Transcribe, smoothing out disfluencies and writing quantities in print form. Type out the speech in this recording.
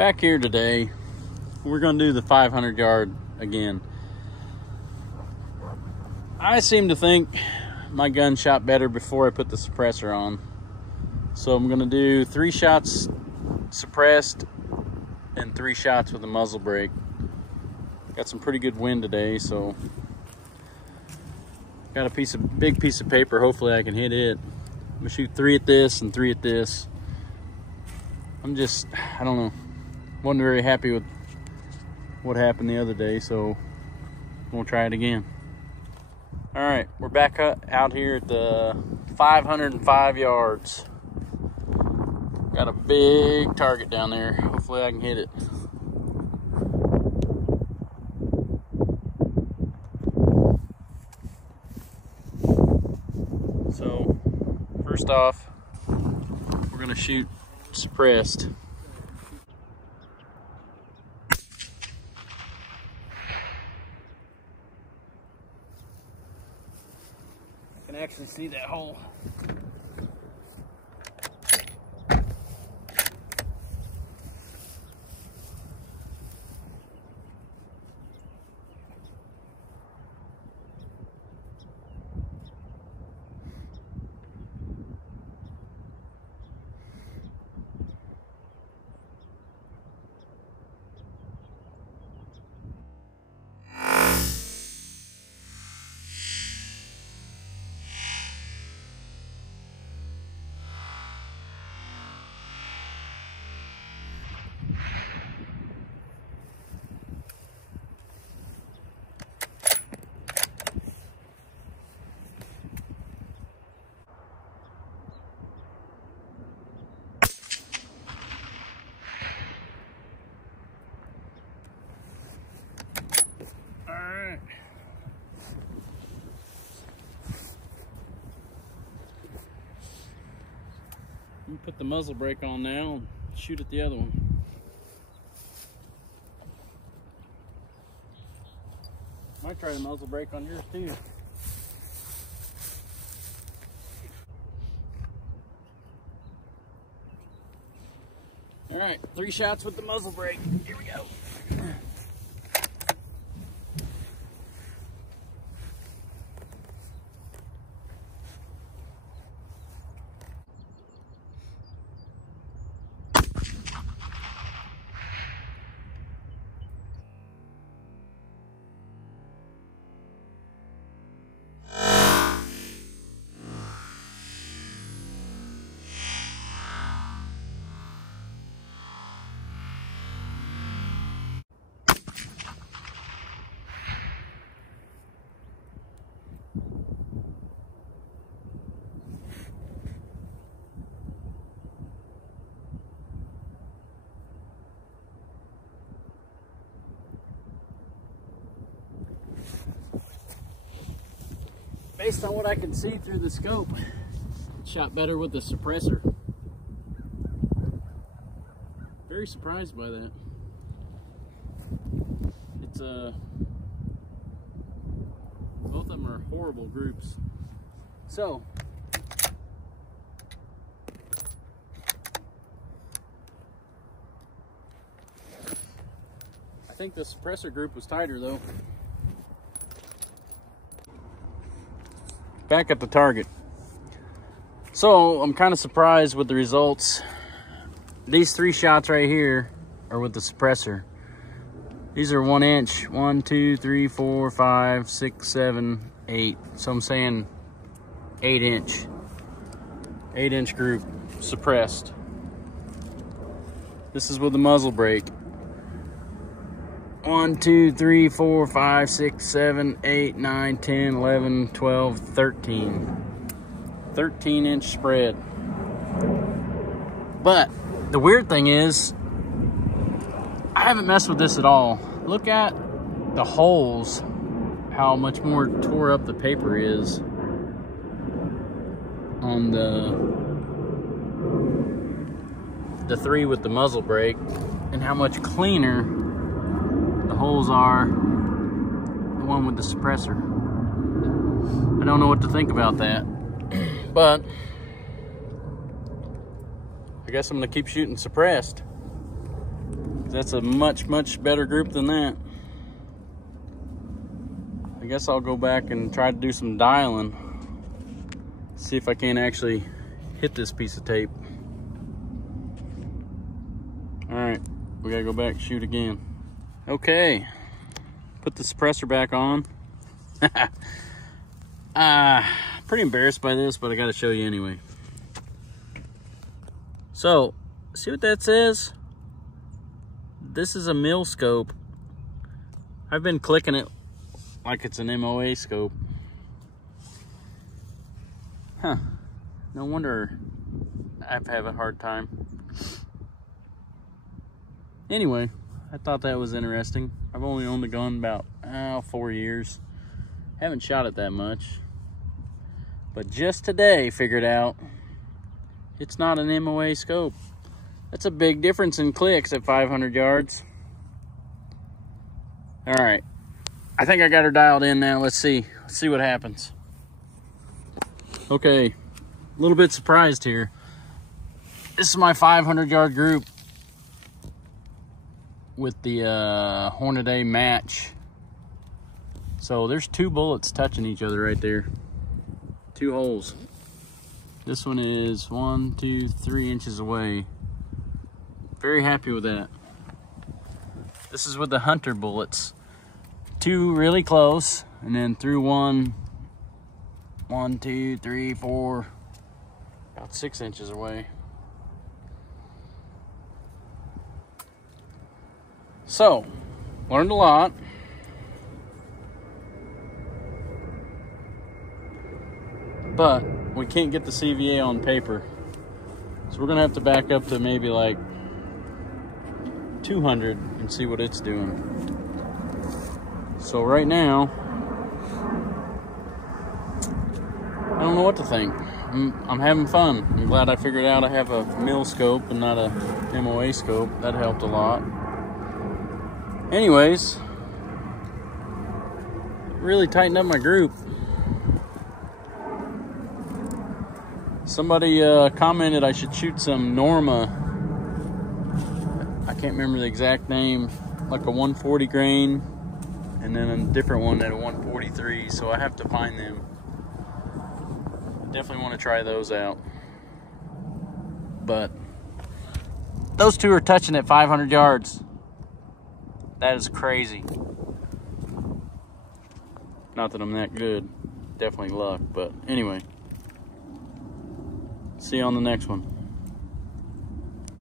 Back here today, we're gonna do the 500 yard again. I seem to think my gun shot better before I put the suppressor on. So I'm gonna do 3 shots suppressed and 3 shots with a muzzle brake. Got some pretty good wind today, so got a big piece of paper. Hopefully I can hit it. I'm gonna shoot 3 at this and 3 at this. I don't know. Wasn't very happy with what happened the other day, so we'll try it again. All right, we're back out here at the 505 yards. Got a big target down there. Hopefully I can hit it. So, first off, we're gonna shoot suppressed. I can actually see that hole. You put the muzzle brake on now and shoot at the other one. Might try the muzzle brake on yours too. All right, 3 shots with the muzzle brake. Here we go. Based on what I can see through the scope, it shot better with the suppressor. Very surprised by that. It's both of them are horrible groups. So I think the suppressor group was tighter though. Back at the target. So I'm kind of surprised with the results. These 3 shots right here are with the suppressor. These are 1 inch. 1, 2, 3, 4, 5, 6, 7, 8. So I'm saying 8 inch. 8 inch group suppressed. This is with the muzzle brake. 1, 2, 3, 4, 5, 6, 7, 8, 9, 10, 11, 12, 13. 13 inch spread. But the weird thing is, I haven't messed with this at all. Look at the holes, how much more tore up the paper is on the 3 with the muzzle brake, and how much cleaner the holes are the one with the suppressor. I don't know what to think about that, but I guess I'm gonna keep shooting suppressed. That's a much, much better group than that. I guess I'll go back and try to do some dialing. See if I can actually hit this piece of tape. All right, we gotta go back and shoot again. Okay, put the suppressor back on. Pretty embarrassed by this, but I gotta show you anyway. So, see what that says? This is a mil scope. I've been clicking it like it's an MOA scope. Huh, no wonder I've had a hard time. Anyway, I thought that was interesting. I've only owned the gun about 4 years. Haven't shot it that much. But just today figured out it's not an MOA scope. That's a big difference in clicks at 500 yards. All right, I think I got her dialed in now. Let's see what happens. Okay, a little bit surprised here. This is my 500 yard group with the Hornady match. So there's 2 bullets touching each other right there. 2 holes. This one is 1, 2, 3 inches away. Very happy with that. This is with the Hunter bullets. 2 really close, and then through 1, 2, 3, 4, about 6 inches away. So, learned a lot. But we can't get the CVA on paper. So we're gonna have to back up to maybe like 200 and see what it's doing. So right now, I don't know what to think. I'm having fun. I'm glad I figured out I have a mil scope and not a MOA scope. That helped a lot. Anyways, really tightened up my group. Somebody commented I should shoot some Norma. I can't remember the exact name, like a 140 grain, and then a different one at a 143, so I have to find them. Definitely want to try those out. But those 2 are touching at 500 yards. That is crazy. Not that I'm that good. Definitely luck, but anyway. See you on the next one.